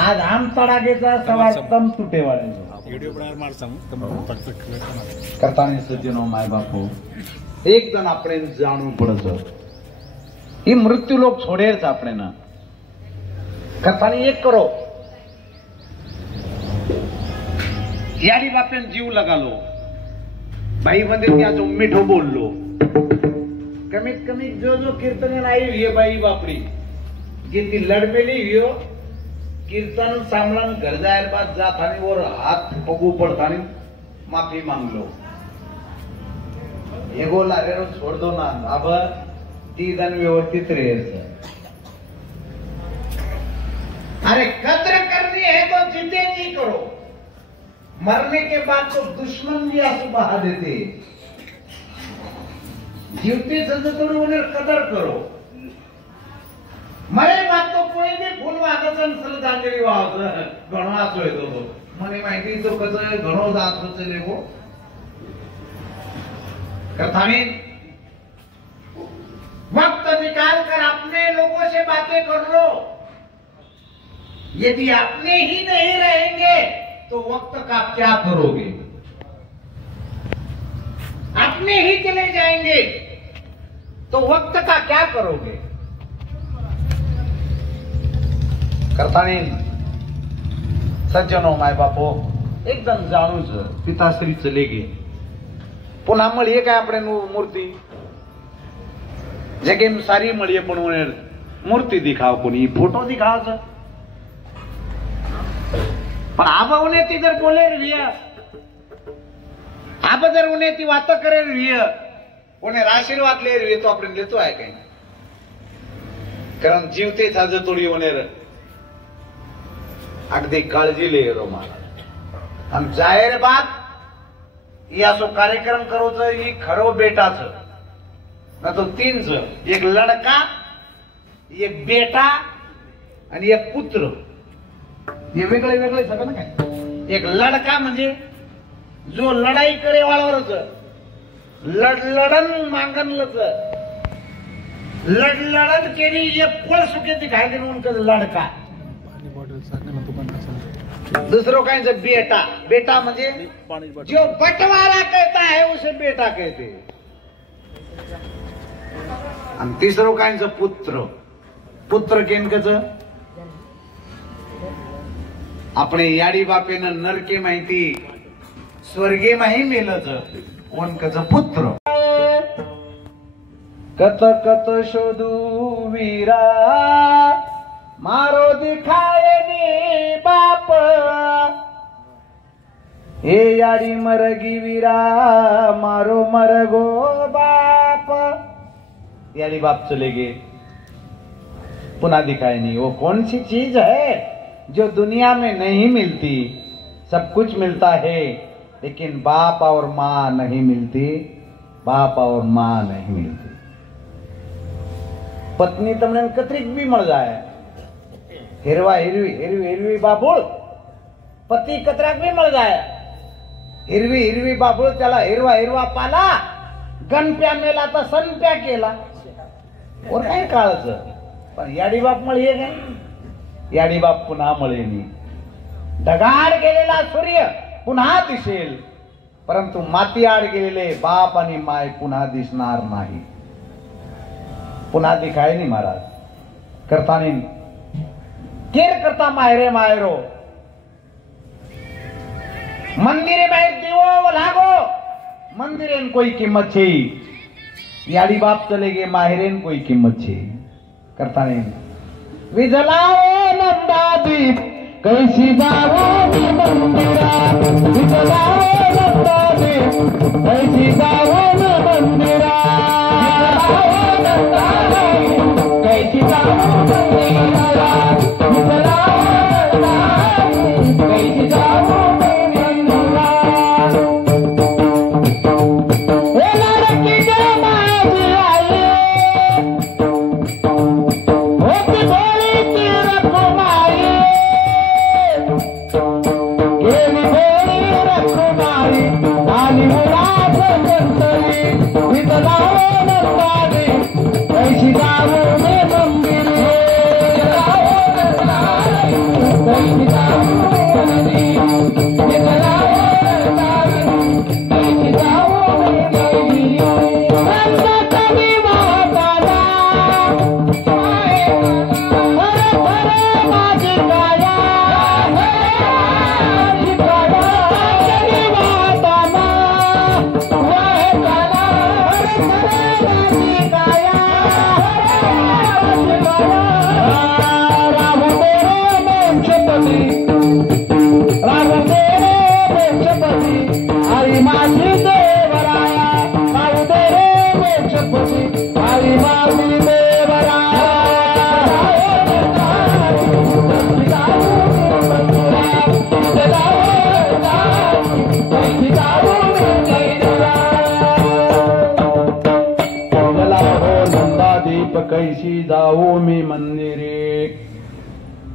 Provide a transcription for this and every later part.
आज आम तडाखेचा सवाल तम तुटेवाळ्याचो करताना सज्जनो माय बापू एक जण આપણે જાણવું પડે એ મૃત્યુ લોક છોડે છે આપણે ના કરતાની એક કરો यारी बापेन जीव लगा लो भाई बंदे क्या जो मिठो बोल लो कमीत कमी जो जो कीर्तन आई हुई है भाई बापड़ी गिनती लड़ मेली हुई हो कीर्तन सामलन घर जाए बाद जाता नहीं और हाथ पगू पड़ता नहीं माफी मांग लो ये गोला रे छोड़ दो ना अब 3 दिन व्यवस्थित रहे अरे कद्र करनी है तो जिते जी करो मरने के बाद तो दुश्मन भी आंसू बहा देते जीवते संत थोड़ी उन्हें कदर करो मरे बात तो कोई भी फूल वादन श्रद्धांजलि वाद घणो आसो येतो मने माहिती तो कसं घणो जात चले वो कथानी वक्त निकाल कर अपने लोगों से बातें कर लो यदि अपने ही नहीं रहेंगे तो वक्त का क्या करोगे अपने ही चले जाएंगे तो वक्त का क्या करोगे करतानी सज्जनो माय बापो एकदम जाणूच पिताश्री चले गे पुन्हा મળીએ काय આપણે મૂર્તિ जगेम सारी મળીએ પણ મૂર્તિ दिखाओ कोणी फोटो दिखाओ છે पण आबा उन्हें तिधर बोले रिया आबा जर उन्हें ती बात करे रिया उन्हें आशीर्वाद ले रही तो आपण लेतो आहे काही कारण जीवते साज तोडी उन्हें अगदी काळजी ले रो मला हम जाहीर बात या सो कार्यक्रम करो तो ही खरो बेटा छ ना तो 3 छ एक लड़का एक बेटा आणि एक पुत्र ये वेगळे वेगळे सगळं ना काय एक लड़का म्हणजे जो लढाई करे वाळवरच लडलडन मांगनलच लडलडन केली ये फळ सुके दिखाई दे उनका लड़का दूसरो काय बेटा बेटा म्हणजे जो बंटवारा कहता है उसे बेटा कहते आणि तिसरो काय पुत्र पुत्र केनकच આપણે याडी बापेन नरके माहिती स्वर्गे माही मेलच कोण कच पुत्र कत कत शोधू वीरा मारो दिखाए ने बाप हे याडी मरगी वीरा मारो मरगो बाप याडी बाप चले गए पुनः दिखाए नहीं वो कौन सी चीज है जो दुनिया में नहीं मिलती सब कुछ मिलता है लेकिन बाप और माँ नहीं मिलती बाप और माँ नहीं मिलती पत्नी तमने कतरीक भी मर जाए हिरवा हिरवी हिरवी हिरवी बाबुळ पती कतराक भी मर जाए हिरवी हिरवी बाबुळ त्याला हिरवा हिरवा पाला गणप्या मेला तर सनप्या केला और काय काळच पण याडी बाप मळी आहे काय याडी बाप पुन्हा मळेनी ढगाड गेलेला सूर्य पुन्हा दिसेल परंतु माती आड गेलेले बाप आणि माय पुन्हा दिसणार नाही पुन्हा दिखाय नाही महाराज करतानी केर करता मायरे मायरो मंदिरे बाहेर देवो लागो मंदिरेन कोई किंमत छे याडी बाप चले गे माहेरेन कोई किंमत छे करतानी विजलाओ नंदादीप कैसी जाओ मंदिरा विजलाओ नंदादीप कैसी जाओ मंदिरा कैसी जाओ मंदिरा विजलाओ नंदादीप कैसी जाओ मंदिरा हे लड़की के माजी आई कैसी जाओ मंदिर कैसी जाओ मी मंदिरे.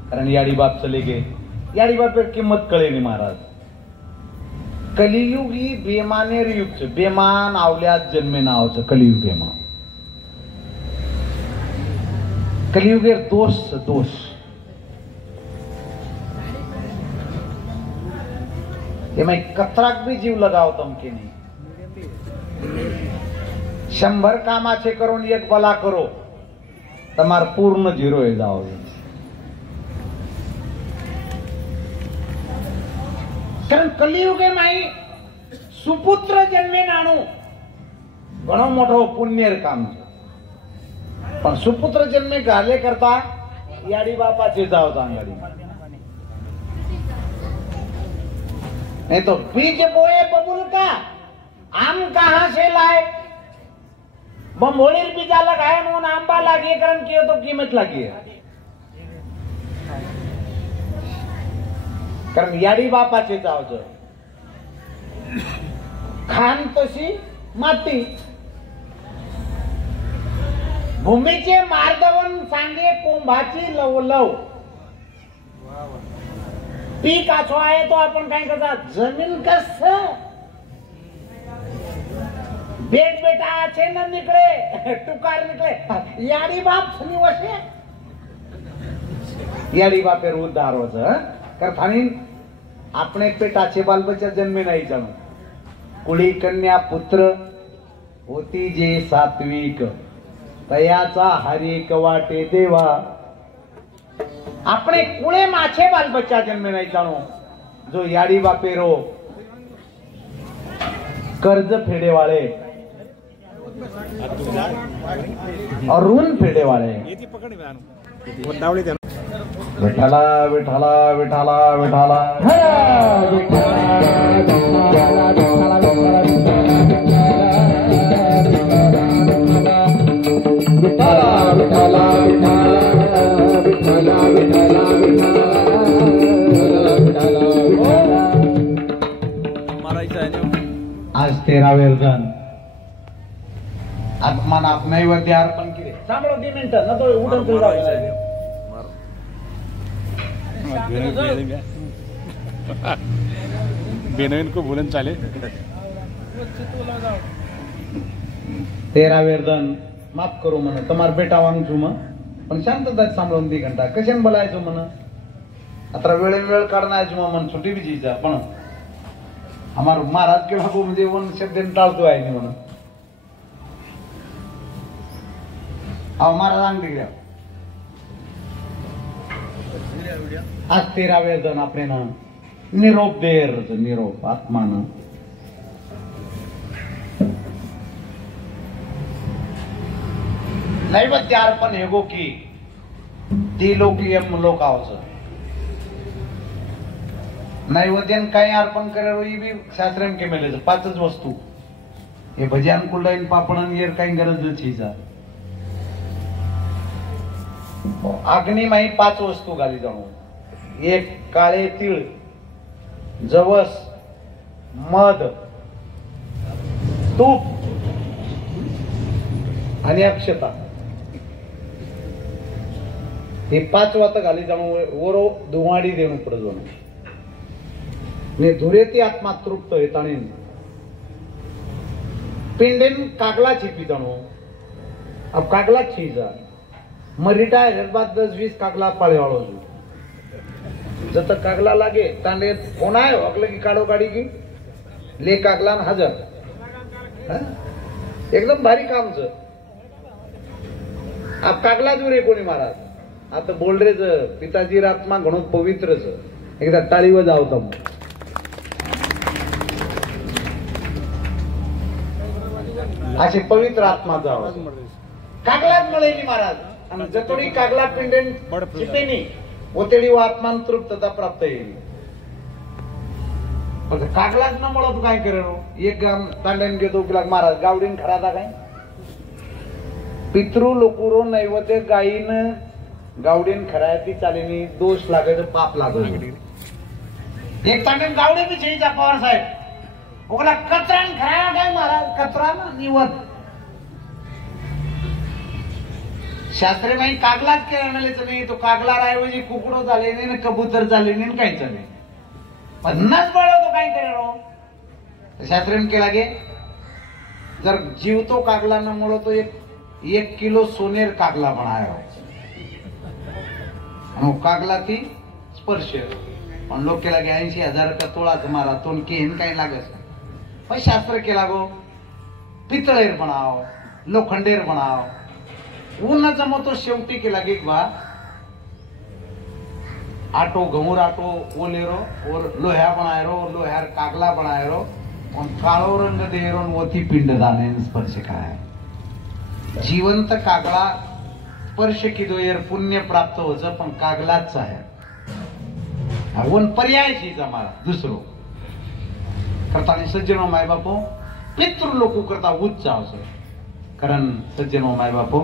कारण याडी बाप चले गे, याडी बापेर किंमत कळे नाही महाराज. कलियुग ही बेमानेर युग છે. बेमान आवल्यात जन्मे नाव છે कलियुग એમાં. કલિયુગેર દોષ છે દોષ. એમાં કતરાક બી જીવ લગાવો તમ કે નહીં. 100 કામ છે કરો ને એક ભલા કરો તમાર પૂર્ણ જીરો એ જાઓ. કારણ કલિયુગે માઈ સુપુત્ર જન્મે નાણું ઘણો મોટો પુણ્ય કામ છે. પણ સુપુત્ર જન્મે ગાલે કરતા યાડી બાપા છે જાઓ તાંગાડી. नहीं तो बीज बोए बबुल का आम कहां से लाए. बंबोली बीजा लगाए नो आंबा लागे कारण कियो तो कीमत लागी है. कारण याडी बापा चे जाव जो खान तशी माती भूमीचे मार्दवन सांगे कुंभाची लवलव. पीक आछो आहे तो आपण काय करता जमीन कस बेट बेटा છે ન નીકળે ટુકાર નીકળે. યાડી બાપ સની વસે याडी बापेर उद्धारो છે. કરથાની આપણે પેટા છે બાલ બચ્ચા જન્મે નહીં જાણો. कुळी कन्या पुत्र होती जे सात्विक तयाचा हरिक वाटे देवा. આપણે કુળે માછે બાલ બચ્ચા જન્મે નહીં જાણો. જો याडी बापेरो कर्ज फेडे वाले और ऋण फेडे वाले. विठाला विठाला विठाला विठाला आज 13 वेळजण आत्मान आप नैवेद्य अर्पण केले. સાંભળો 2 મિનિટ ન તો ઉડન ચડાવ. बेनवीन को बोलन चाले. 13 वेळजण माफ करू म्हण તમાર બેટા વાંગું છું પણ શાંતતા સાંભળો 2 ઘંટા કशाने बोलायचो म्हण. आता वेळ काढण्याची मन सुटी बीजीचा पण અમાર महाराज के बाबू म्हणजे वन शब्द टाळतो आहे नाही म्हणून अहो महाराज अंगडी घ्या. आज 13 वेळजण आपले ना निरोप देर निरोप आत्मान नैवेद्य अर्पण हेगो की ती लोक एम लोक आवच नैवेद्यन काही अर्पण करावं ही बी शास्त्रेन के मेले 5च वस्तू. हे भजन कुलडाईन पापडन येर काही गरज નથી. अग्नि माही 5 वस्तू घाली जाणो. एक काळे तीळ जवस मध तूप आणि अक्षता हे 5 वात घाली जाणो. वरो दुवाडी देणं पडत जाणो ने धुरेती आत्मा तृप्त हेताणी पिंडेन कागला छिपी जाणो. अब कागला छीजा मरीटा बाद 10-20 कागला पाळे वाळो जत कागला लागे तांडे फोन आयो अगले की काढो गाडी की ले कागला हजर. एकदम भारी काम छ. अब कागला जुरे कोणी महाराज आता बोल रेच पिताजी आत्मा घणो पवित्रच एकदा टाळी वाजवतो असे पवित्र आत्मा जाव कागलात मिळेली महाराज आणि जतोडी कागला पिंडेन चिपेनी ओतेडी व आत्मान तृप्तता प्राप्त येईल पण कागलाच न म्हणत काय करेल एक गाम तांड्यान घेतो की महाराज गावडीन खरादा काय पितृ लोकुरो नैवेद्य गायीन गावडीन खरायती चालेनी दोष लागायचं पाप लागत एक तांड्यान गावडे बी छेचा पवार साहेब ओला कचरान खराया काय महाराज कचरा ना निवत शास्त्री बाई कागलाच केला नाही तो कागला ऐवजी कुकडो झाले नाही कबूतर झाले नाही काही झाले 50 बळवतो काय करेल शास्त्रीने केला गे जर जीवतो कागला न मुळे तो एक किलो सोनेर कागला बनायो कागला ती स्पर्श पण लोक केला गे 80,000 का तोळाच मारा तो केन काही लागत पण शास्त्र केला गो पितळेर बनाव लोखंडेर बनाव ऊन जमतो शेवटी केला गे बा आटो घमुर आटो ओलेरो और लोह्या बनायरो और लोह्यार कागला बनायरो और काळो रंग देरो वती पिंडदाने स्पर्श काय जिवंत कागला स्पर्श किदो यार पुण्य प्राप्त होचं पण कागलाच आहे वन पर्याय शीचा मला दुसरो करता सज्जनो माय बापो पितृ लोक करता उच्च असं कारण सज्जनो माय बापो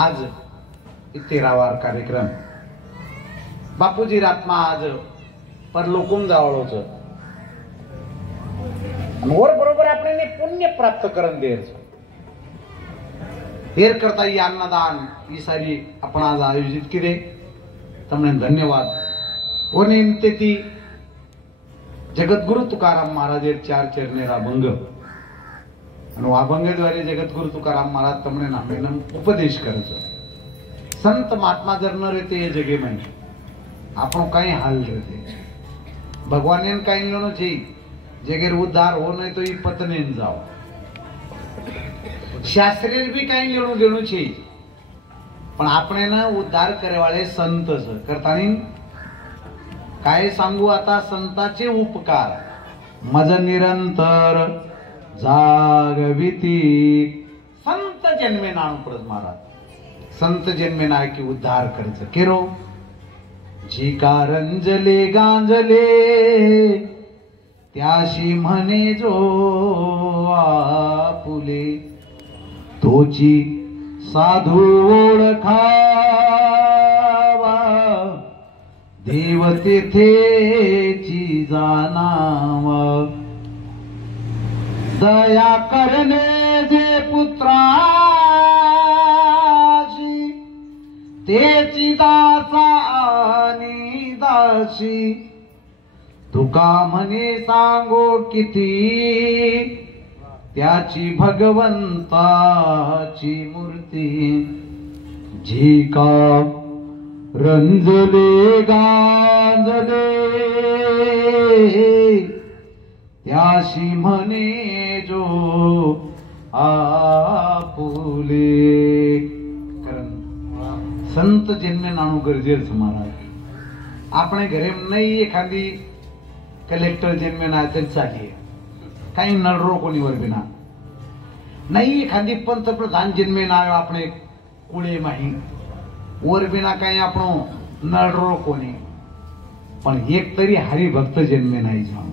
आज 13वा कार्यक्रम बापूजी आत्मा आज परलोकून जावळोच और बरोबर आपल्याने पुण्य प्राप्त करून द्यायचं हेर करता ही अन्नदान ही सारी आपण आज आयोजित केले तमने धन्यवाद और नेमते ती जगद्गुरु तुकाराम महाराज 4 चरणेरा अभंग आणि अभंगाद्वारे जगद्गुरु तुकाराम महाराज तमने नामेनं उपदेश करायचं संत महात्मा जर न रहते ये जगे में आपण काही हाल रहते भगवान काही लेनो चाहिए जगेर उद्धार हो नहीं तो ये पतने जाओ शास्त्रीय भी काही लेणू देणू चाहिए पण आपणे ना उद्धार करे वाले संत करतानी काय सांगू आता संताचे उपकार मज निरंतर जागविती संत जन्मे नाणू परत महाराज संत जन्मे नाय की उद्धार करच केरो जी कारंजले गांजले त्याशी म्हणे जो आपुले तोची साधू ओळखावा देव तेथेची जाणावा दया करणे जे पुत्राशी तेची दासा आणि दासी तुका म्हणे सांगो किती त्याची भगवंताची मूर्ती जी का रंजले गांजले त्याशी म्हणे जो आपुले संत जन्मे नाणू गरजेचं महाराज આપણે ઘરે નહીં એખાદી કલેક્ટર જન્મે ના તરી ચાલીએ काही नळरो कोणी वर बिना नाही एखादी पंतप्रधान जन्मे ना આપણે कुळे माही वर बिना काही આપણો नळरो कोणी पण एक तरी हरिभक्त जन्मे नाही जाणू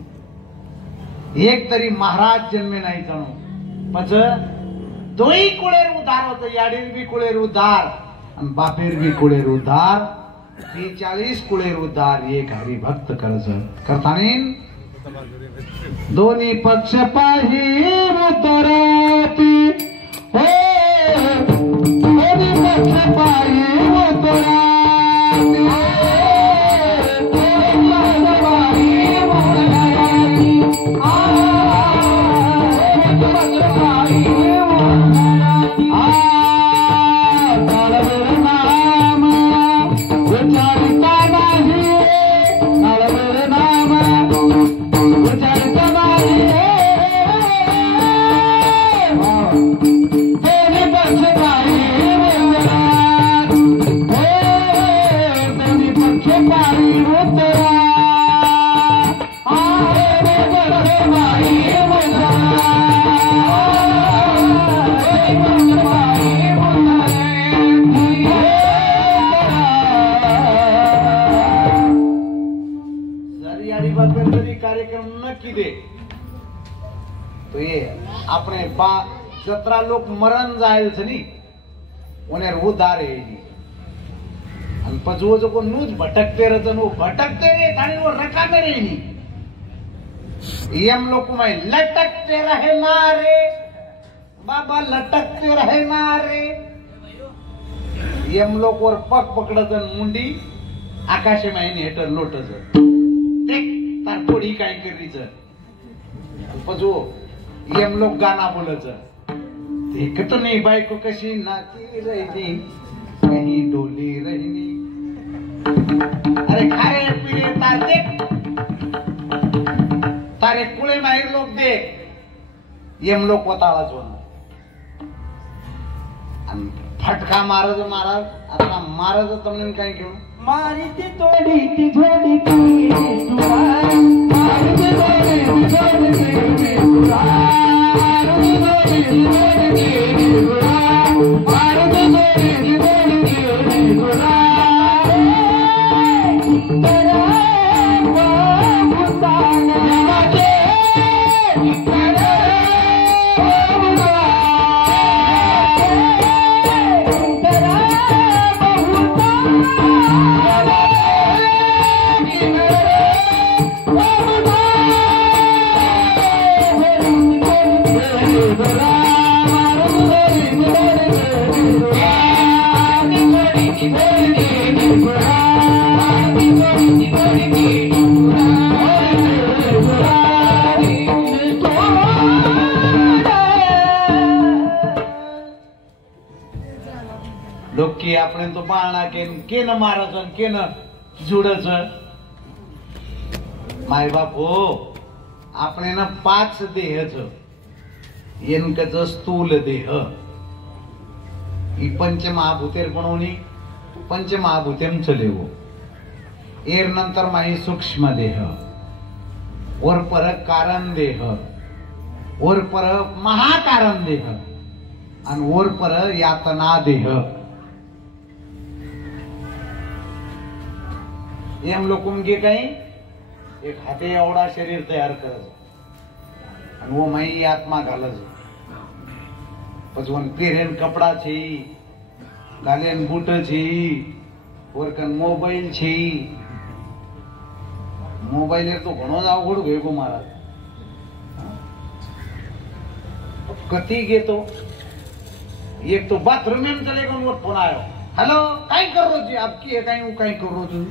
एक तरी महाराज जन्मे नाही जाणू पच दोई कुळेर उद्धार होत याडीर बी कुळेर उद्धार आणि बापेर बी कुळेर उद्धार 43 कुळेर उद्धार एक हरिभक्त कर्ज करताने दोन्ही पक्ष पाही उतराती हो दोन्ही पक्ष पाही उतराती Oh कार्यक्रम नक्की दे तो ये अपने बा 17 लोग मरण जायल छनी उन्हें उधार है आणि पजवो जो को नूज भटकते रहते नो भटकते नहीं थाने वो रखा में रही नहीं यम लोग को मैं लटकते रहे मारे बाबा लटकते रहे मारे यम लोग और पग पकडत मुंडी आकाशे मायने हेटर लोटच देख तार पोडी काय करीच पजो यम लोग गाना बोलच देखत नाही बायको कशी नाती रहती कहीं डोली रहनी अरे खारे पीरे तार देख तारे कुळे माहीर लोक देख यम लोक वताळाच होणार आणि फटका महाराज महाराज आता महाराज તમને काय घेऊन मारी ती तोडी ती झोडी ती मारी ती तोडी ती झोडी ती लोक की આપણે તો પાણા કે ન મારસ કે ન જોડસ માય બાપો આપણે ના 5 દેહ છે એનકच स्थूल देह ಈ पंचमहाभूतेर कोणी पंचमहाभूतेम चलेवो एर नंतर माही सूक्ष्म देह और पर कारण देह और पर महाकारण देह आणि और पर यातना देह एम लोग उनके कहीं एक हाथे एवढा शरीर तयार करत आणि वो माई आत्मा घालत પછી પહેરેન કપડા છે ગાલેન બૂટ છે ઓરકન મોબાઈલ છે મોબાઈલ તો ઘણો જ અવઘડ ગયો મારા કતી ગયો एक तो बाथरूम में चले गए वो फोन आयो हेलो काय कर रो जी आपकी है काय हूं काय कर रो जी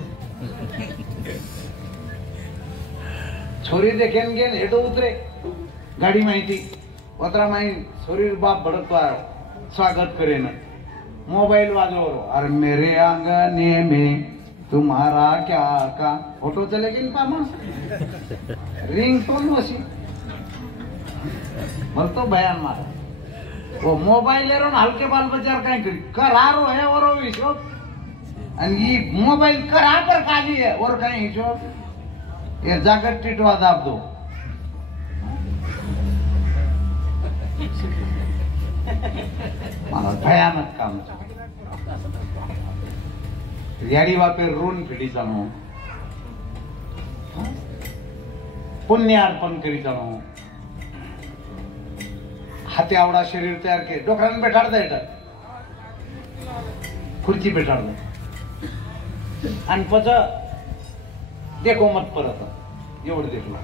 छोरी देखेन गेन हेडो उतरे गाड़ी माहिती वतरा माही छोरी बाप भड़कतो आयो स्वागत करे न मोबाइल वाजो अरे मेरे आंगने में तुम्हारा क्या का फोटो चलेगी ना पामा रिंग टोन वसी बोलतो बयान मारा वो मोबाइल एरो हल्के बाल बचार काय करी करारो है और हिशोब आणि ये मोबाइल करा पर खाली है और काय हिशोब ये जागत टिटवा दाब दो मला भयानक काम याडी वापे ऋण फिडी जाणो पुण्य अर्पण करी जाणो हाते आवडा शरीर तयार के डोकरान बेटाडता येतात खुर्ची बेटाडता आणि पच देखो मत परत एवढं देखलो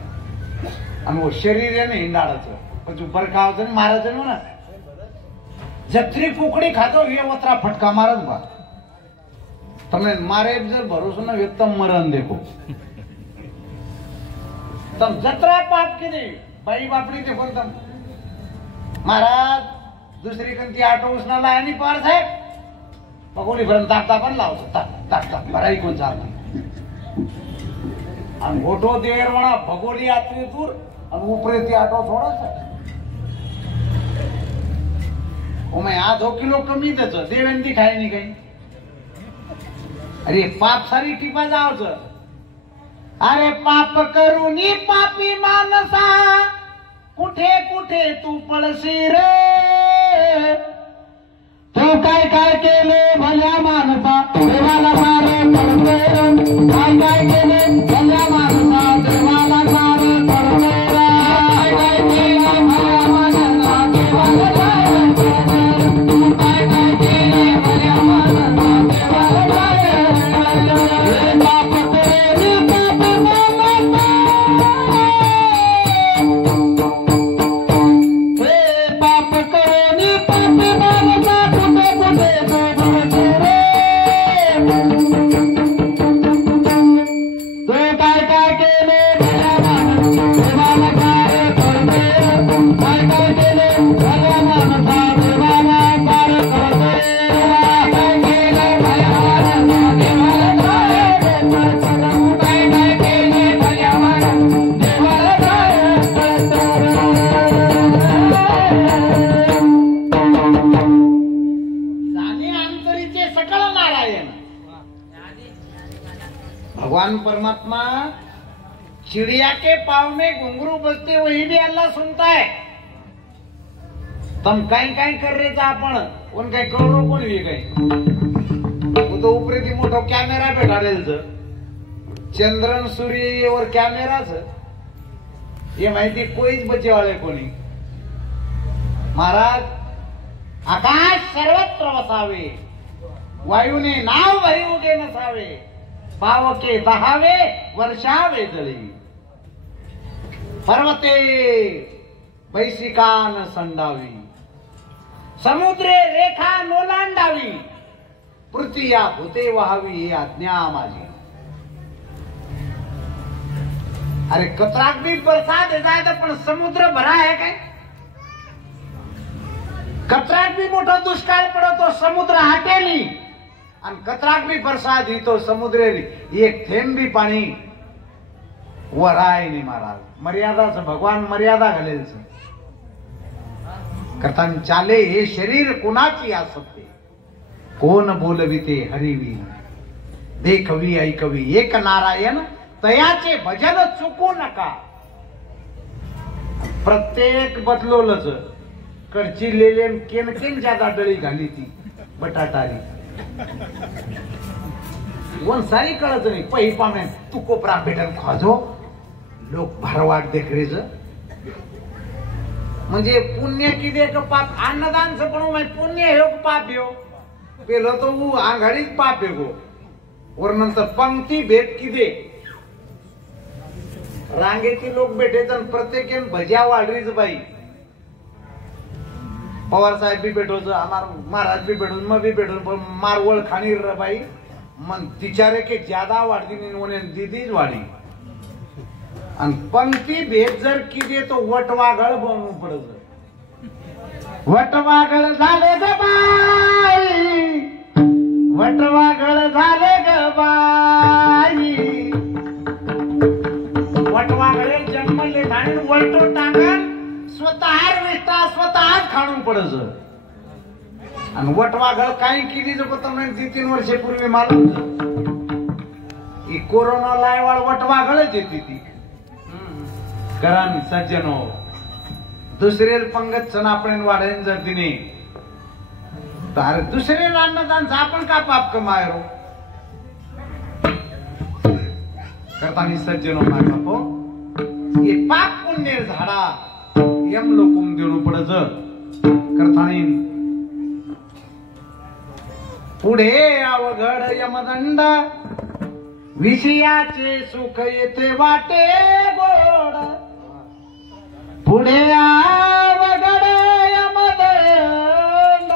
आणि वो शरीर आहे ना हिंडाळाचं पण बरं खावचं मारायचं ना जत्री कुकड़ी खातो ये वतरा फटका मारत बा तमने मारे जर भरोसा न व्यक्त मरण देखो तम जत्रा पाप के दे बाई बापड़ी देखो तम महाराज दुसरी कंती आटो उसना लाया नहीं पार साहेब पगोली भरन ताकता पण लावतो ताकता भराई कोण चालती आणि मोठो देर म्हणा भगोली यात्री दूर आणि उपरे ती आटो थोडासा मैं 2 किलो कमी देच देवेन ती खाय नाही काही अरे पाप सारी टिपा जावच अरे पाप करूनी पापी मानसा कुठे कुठे तू पळशी रे तू काय काय केले भल्या माणसा देवाला सारे करते काय काय केले भल्या माणसा देवाला सारे करते काय काय केले भल्या माणसा देवाला सारे करते काय काय केले भल्या माणसा देवाला सारे पाप करे पाप करे पाप मानसा कुठे कुठे तू काय काय केले भल्या माणसा देवाला सारे करते काय काय केले भल्या माणसा देवाला सारे करते काय केले भल्या माणसा देवाला सारे करते काय काय केले भल्या माणसा देवाला सारे जाणे अंतरीचे सकळ नारायण भगवान परमात्मा चिड़िया के पाव में घुंघरू बजते वही भी अल्लाह सुनता है. तम काही काही कर रे आपण कोण काही करो कोण वे काही वो तो ऊपर थी मोठो कॅमेरा भेटाडेल चंद्रन सूर्य वर कॅमेराच ये माहिती कोईच बचेवाळे कोणी. महाराज आकाश सर्वत्र वसावे वायूने नाव वही उगे नसावे पावके दहावे वर्षावे जळी पर्वते बैसिकान संडावी समुद्रे रेखा नोलांडावी पृथ्वी या भूते व्हावी ही आज्ञा माझी. अरे कतराक भी बरसात जाए तर पण समुद्र भरा आहे काय. कतराक भी मोठा दुष्काळ पडतो समुद्र हाटेली आणि कतराक भी बरसात ही तो समुद्रेली एक थेंब भी पाणी वराय नाही. महाराज मर्यादाच भगवान मर्यादा घालेल करता चाले हे शरीर कुणाची असते कोण बोलविते हरिवी देखवी ऐकवी एक नारायण तयाचे भजन चुकू नका. प्रत्येक बदलोलच कडची लेलेन केन ज्यादा डळी घाली ती बटाटारी वन सारी कळत नाही पही पामे तू कोपरा भेटन खाजो लोक भरवाट देखरेज म्हणजे पुण्य किदे का पाप अन्नदान से पण पुण्य हे पाप हो पेलो तो वो आंघाडीच पाप है गो और नंतर पंक्ती भेट किदे रांगेची लोक भेटेत प्रत्येक भज्या वाढरीच बाई पवार साहेब भी भेटो महाराज भी भेटो मैं भी भेटो मारवळ खानी बाई मन तिचारे के ज्यादा वाढती नहीं दीदीच वाढी आणि पंक्ती भेट जर किदे तो वटवागळ बनवून पडत. वटवागळ झाले ग बाई वटवागळ झाले ग बाई वटवागळे जन्मले धाणी वलटो टांगण स्वतः विष्टा स्वतः खाणून पडत. आणि वटवागळ काही केली जो तुम्ही 2-3 वर्षापूर्वी मालूम ही कोरोना लायवाळ वटवागळच येते ती कारण सज्जनो दुसरे पंगत सण आपण वाढेन जर तिने तर दुसरे अन्नदान आपण का पाप कमायो करतानी सज्जनो मागो हे पाप पुण्य झाडा यम लोकुम देणू पडज करतानी पुढे अवघड यमदंड विषयाचे सुख येते वाटे गोड पुढे अवघड यमदंड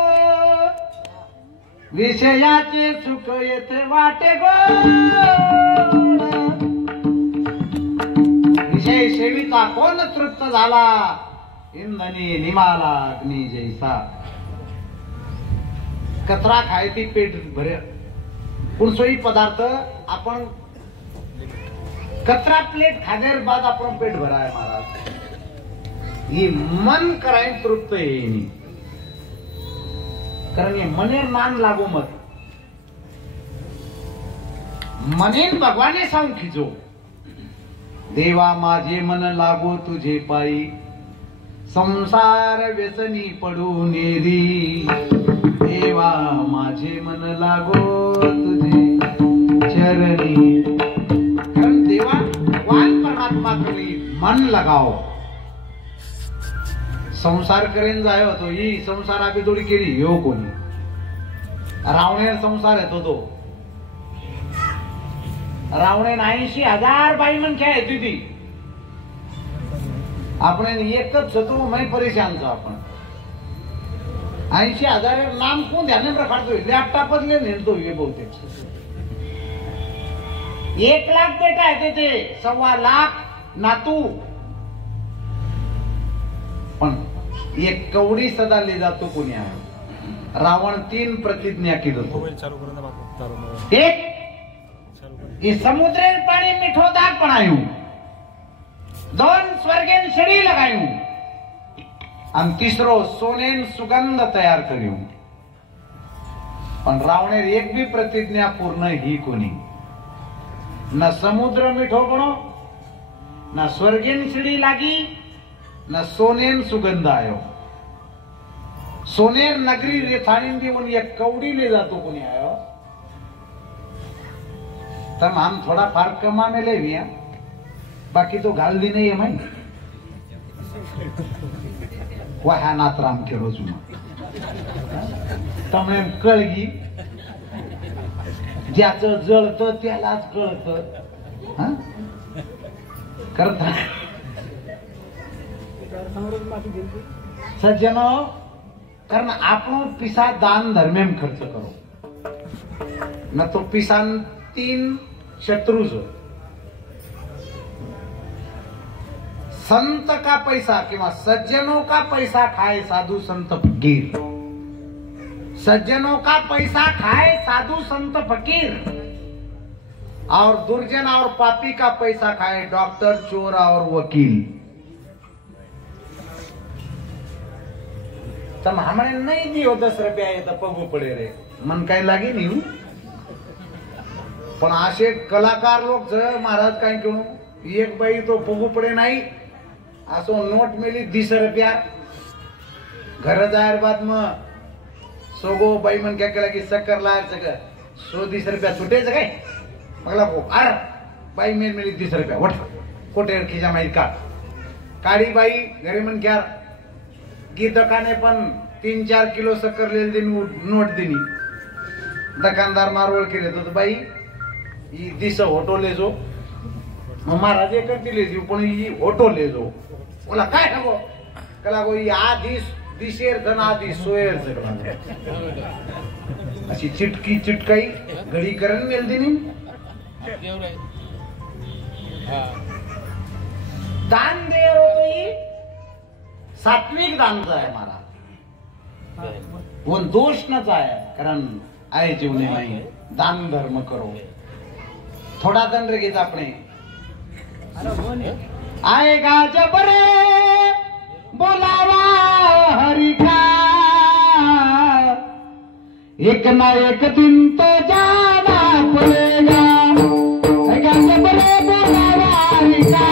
विषयाचे सुख येते वाटे गोड विषय सेविता कोण तृप्त झाला इंधनी निमाला अग्नी जैसा. कचरा खायची पेट भरे पुरसोई पदार्थ आपण कचरा प्लेट खाण्यार बाद आपण पेट भराय महाराज ही मन कराय तृप्त येईनी कारण ये मनेर मान लागो मत मनेन भगवाने सांग खिचो देवा माझे मन लागो तुझे पायी, संसार व्यसनी पडू नेरी, देवा माझे मन लागो तुझे चरणी। कारण देवा भगवान परमात्मा करी मन लगाओ। संसार करेन जायो तो ही संसार आपली थोडी केली हो कोणी रावणे संसार येतो तो रावणे 80,000 बाई मन काय ती आपण एकच होतो मैं परेशान छो आपण 80,000 नाम कोण ध्यान रखाडतोय लॅपटॉपच नेतो हे बहुतेक 1 लाख बेटा आहे ते 1.25 लाख नातू पण एक कवडी सदा ले जातो कोणी आहे रावण 3 प्रतिज्ञा की दो एक इस समुद्रेर पाणी मीठो दाग बनायू 2 स्वर्गेन छडी लगायू आणि 3रो सोनेन सुगंध तयार करू पण रावणेर एक भी प्रतिज्ञा पूर्ण ही कोणी न समुद्र मीठो बनो न स्वर्गेन छडी लागी न सोनेन सुगंध आयो सोनेर नगरी रेथाणी देऊन एक कवडी ले जातो कोणी आयो तम हम थोड़ा फार कमा में ले लिया बाकी तो गाल दी नहीं है मैं वहा नातराम के रोज तमने कळगी ज्याचं जळतं त्यालाच कळतं करता सज्जनो कारण आपण पिसा दान धर्मेम खर्च करो न तो पिसान 3 शत्रु जो संत का पैसा किंवा सज्जनों का पैसा खाए साधु संत फकीर सज्जनों का पैसा खाए साधु संत फकीर और दुर्जन और पापी का पैसा खाए डॉक्टर चोर और वकील तम हमने नहीं दियो 10 रुपया ये तो पगू पडे रे मन काय लागे नहीं पण असे कलाकार लोक महाराज काय करू एक बाई तो पगू पडे नाही असो नोट मिली 20 रुपया घर जायर बाद में सोगो बाई मन क्या केला की सक्कर लायर सगळं 120 रुपया छुटे काय मगला अरे बाई मेल मिली 30 रुपया वठ कोटेर खिजा माई का काडी बाई घरी मन क्या की दुकाने पण 3-4 किलो शक्कर ले दिन नोट दिनी दुकानदार मारवळ केले तो बाई ई दिस ऑटो ले जो महाराज एक करती ले जो पण ई ऑटो ले जो बोला काय हवो कला को ई आदिस दिशेर धन आदि सोयर सगळा अशी चिटकी चिटकाई घडी करण मेल दिनी दान दे तो ई सात्विक दान है हमारा वो दोष न है कारण आए जीवने में दान धर्म करो थोड़ा दंड रगे अपने आएगा जब रे बोलावा हरि का एक ना एक दिन तो जाना पड़ेगा आएगा जब रे बोलावा हरि का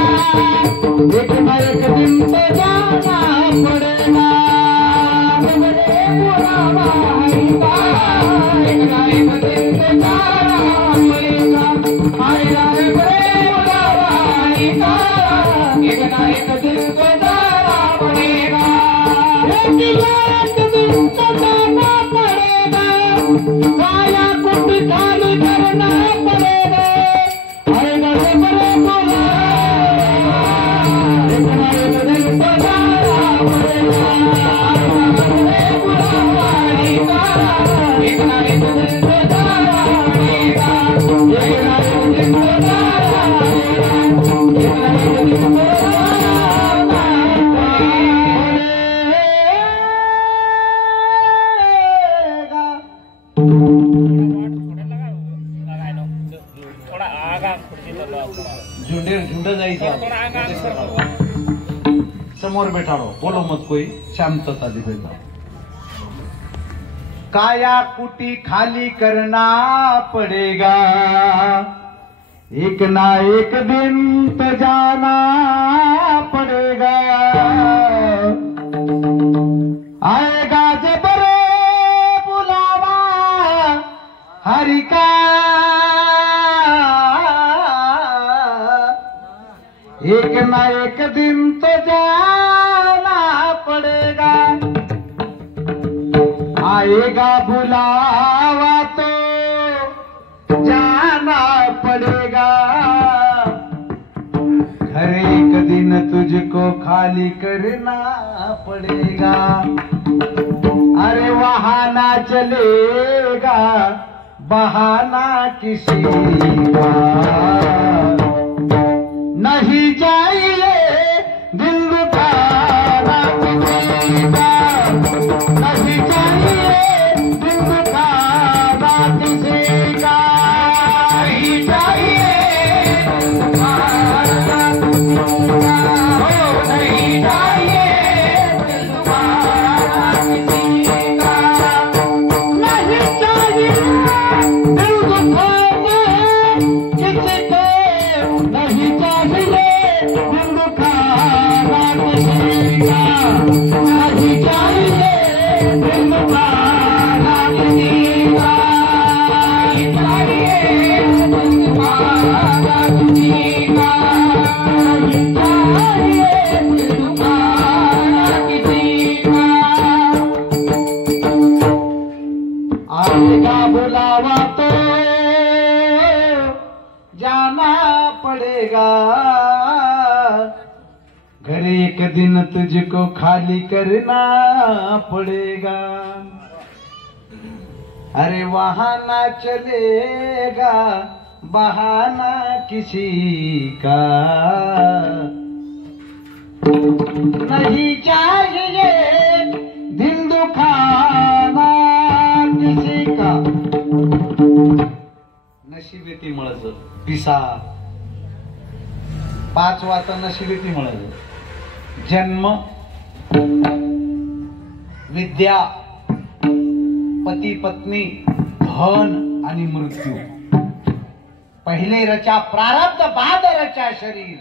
एक ना एक दिन तो जाना पड़ेगा जब रे बोलावा हरि का एक ना एक दिन तो जाना पड़ेगा आएगा जब रे बोलावा हरि का एक ना एक दिन तो जाना पड़ेगा एक दिन तो जाना पड़ेगा काया कुट खाली करना पड़ेगा आएगा जब रे बोलावा एक ना एक दिन तो जाना पड़ेगा एक ना एक दिन तो जाना पड़ेगा एक ना एक दिन तो जाना पड़ेगा एक ना एक दिन तो झुंड जायचं समोर बैठाड़ो बोलो मत कोई शांतता दी बैठा काया कुटी खाली करना पड़ेगा एक ना एक दिन तो जाना पड़ेगा, आएगा जब रे बुलावा हरि का, एक ना एक दिन तो जाना पड़ेगा, आएगा बुलावा तो जाना पड़ेगा, हर एक दिन तुझको खाली करना पड़ेगा, अरे वहां ना चलेगा बहाना किसी का, नहीं चाहिए दिल दुखाना किसी का, नहीं चाहिए दिल दुखाना किसी का, नहीं चाहिए दुखाना किसी का, नहीं चाहिए दिल दुखाना किसी का, नहीं चाहिए दिल दुखाना किसी को, नहीं चाहिए दिल दुखाना किसी का, नहीं चाहिए दिल दुखाना किसी का, नहीं चाहिए दिल दुखाना किसी का, नहीं चाहिए दिल दुखाना किसी का, आएगा बुलावा तो जाना पड़ेगा, घर एक दिन तुझको खाली करना पड़ेगा, अरे वहां ना चलेगा बहाना किसी का, नहीं चाहिए दिल दुखाना किसी का, नशिबी ती मळज पिसा, पाचवा तर नशिबी ती मळज, जन्म, विद्या, पती पत्नी, धन आणि मृत्यू, पहले रचा प्रारब्ध बाद रचा शरीर,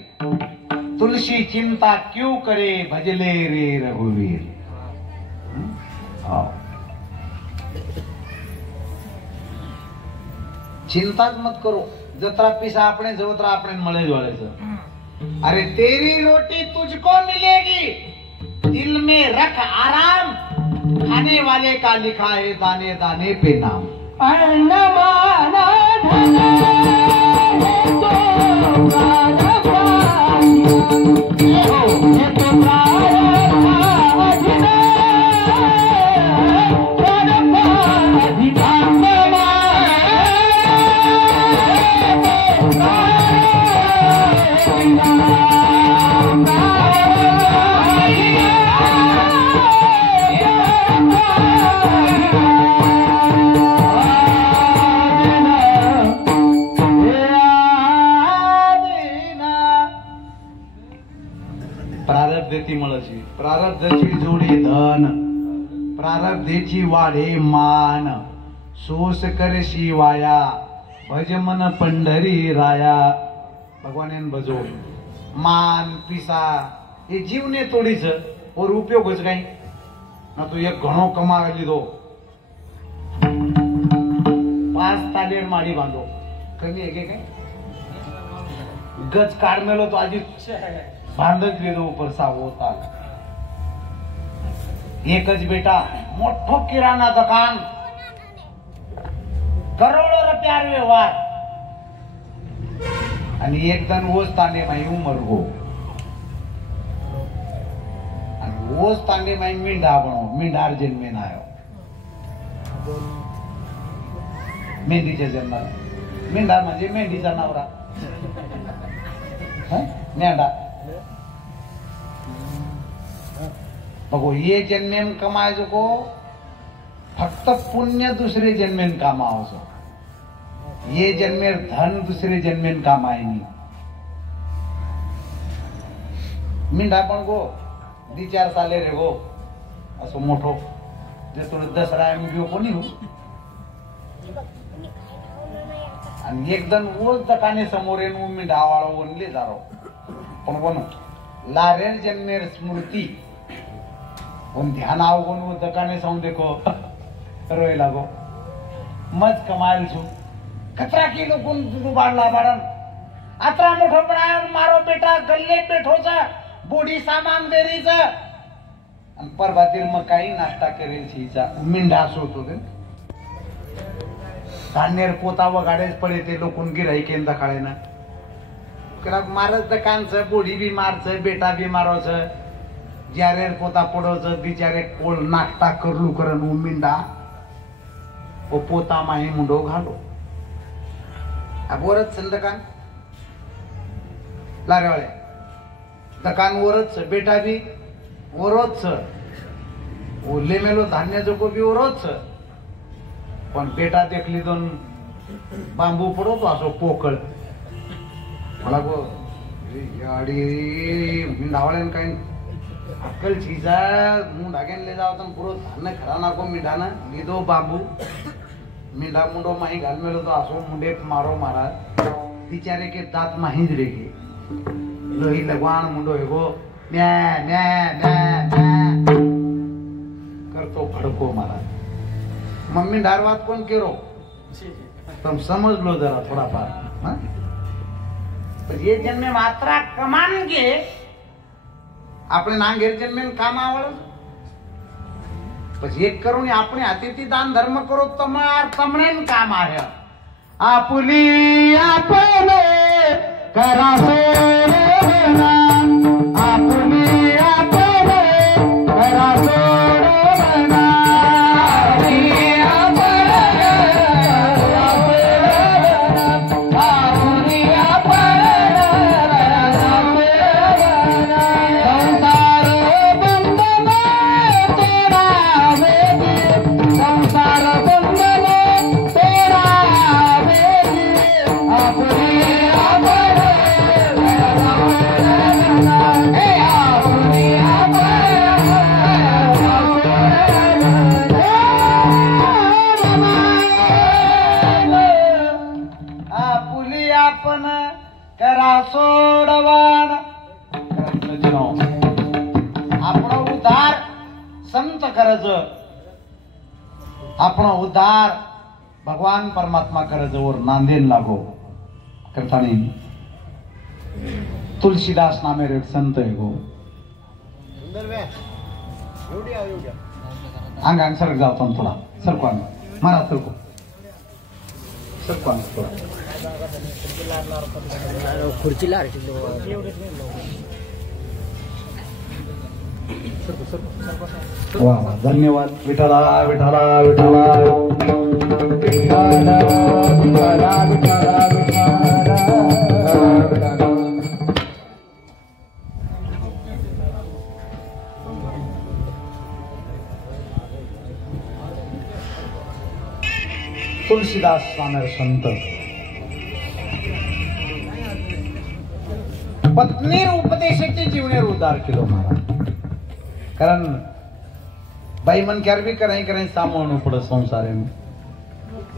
तुलसी चिंता क्यों करे भजले रे रघुवीर। चिंता मत करो, जतरा पिसा अपने जवतरा अपने मळे जोड़े, अरे तेरी रोटी तुझको मिलेगी, दिल में रख आराम, खाने वाले का लिखा है दाने दाने पे नाम, अन्न माना धन तो प्राण पानी, ये तो प्राण पानी, प्राण पानी धाम प्रारब्धेची मळची, प्रारब्धाची जोडी धन, प्रारब्धेची वाढे मान, सोस करशी वाया, भज मन पंढरी राया, भगवान भजो, मान पिसा ये जीवने तोडीच और उपयोगच काही ना, तू एक घणो कमावा लीधो, 5 तालेर माडी बांधो, कमी आहे काय गज काढ मेलो तो आजी बांधत गेलो ऊपर होता, एकच बेटा, मोठो किराणा दुकान, करोडो रुपया व्यवहार, आणि एकदम ओस तांडे माई उमर गो, आणि ओस तांडे माई मिंढा बनो, मिंढार जन्मे नायो, मेंढीच्या जन्मात, मिंढार म्हणजे मेंढीचा नवरा, मेंढा बघो, ये जन्मेन कमायचो को फक्त पुण्य दुसरे जन्मेन कामावसो, ये जन्मेर धन दुसरे जन्मेन कामायनी, मिंढा पण गो 2-4 साले रे गो असो मोठो, जे थोडं दसरा एम घेऊ कोणी हो, आणि एकदम ओळ दकाने समोर येऊन मी डावाळा वनले जारो पण कोण लारेन जन्मेर स्मृती पण ध्यान आवगोन वो दकाने साऊं देखो रोय लागो मज कमाल छु कचरा किलो कोण तुझू बाडला बाडन आत्रा मोठो बनाय मारो बेटा गल्ले बैठो छ बोडी सामान देरीच आणि परभातील मग काही नाश्ता करेल शिचा मिंडा होतो ते धान्यर पोता व गाड्याच पडे ते लोकून गिराई केंदा खाळे ना करा मारच दकानच बोडी बी मारच बेटा बी मारोच ज्यारे पोता पडोच बिचारे कोळ नाश्ता करलू करन मिंडा ओ पोता माही मुंडो घालो वरच दकान लारेवाळे दकान वरच बेटा बी वरोच ओले मेलो धान्य जोको बी वरोच पण बेटा देखली दोन बांबू पडतो असो पोकळ मला गो गाडी मिंडावळेन काही अक्कल चीजा मुंड आगेन ले जाओ तन पुरो धान्य खरा ना को मिंडाना लिदो बांबू मिंडा मुंडो माही घाल मेलो तो असो मुंडे मारो मारा बिचारे के दांत माही रे के लोही लगवान मुंडो एगो न्या न्या न्या करतो फडको मारा मम्मी डारवात कोण केरो तुम समझ लो जरा थोड़ा पार ये जन्मे मात्रा कमान के આપણે ના ઘેર જન્મે કામ આવડે પછી એક કરું ને આપણે હાથેથી દાન ધર્મ કરો તમને કામ આવે આपुલી આપને કરાસો આपुલી આપને કરાસો सोडवान આપણો ઉદ્ધાર સંત કરે છે આપણો ઉદ્ધાર ભગવાન પરમાત્મા કરે છે ઓર નાંદેન લાગો કરતાની तुलसीदास नामेर एक संत है गो अंग अंग सरक जाओ तुम थोड़ा सरको अंग मारा सरको अंग थोड़ा खुर्चीला वाह वाह धन्यवाद विठला विठला विठला तुलसीदास स्वामी संत पत्नी उपदेशाचे जीवनेर उद्धार केलो महाराज कारण बाई मन क्यार भी कराई कराई सांभाळणं पडे संसारे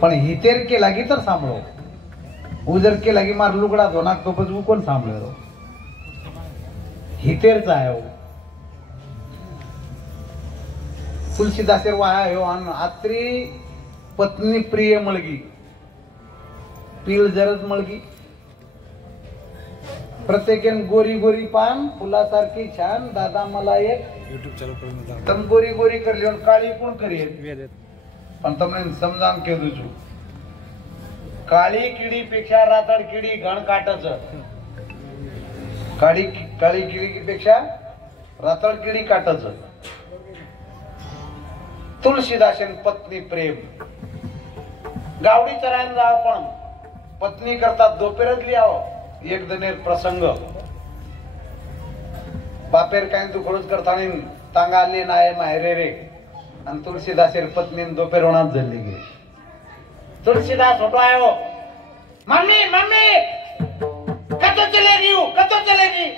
पण हितेर के लागी तर सांभाळो उजर के लागी मार लुगडा धोनाक तो पण कोण सांभाळेलो हितेरचा आहे हो तुलसीदासेर वाया हो आणि आत्री पत्नी प्रिय मळगी पील जरज मळगी प्रत्येकन गोरी गोरी पान फुलासारखी छान दादा मला एक YouTube चालू करून तम गोरी गोरी करली आणि काळी कोण करेल पण તમને સમજાન કીધું છું કાળી કીડી પેક્ષા રાતળ કીડી ઘણ કાટच કાળી કીડી પેક્ષા રાતળ કીડી કાટच तुलसीदासन पत्नी प्रेम गावडी चरायला जाव पण पत्नी करता दोपेरतली आव एक दनेर प्रसंग बापेर काय तू खडूच करतानी तांगाली नाय माहेरे रे आणि तुलसीदासेर पत्नी दोपेर होणार झाली गे तुलसीदास होतो आयो मम्मी मम्मी कतो चलेगी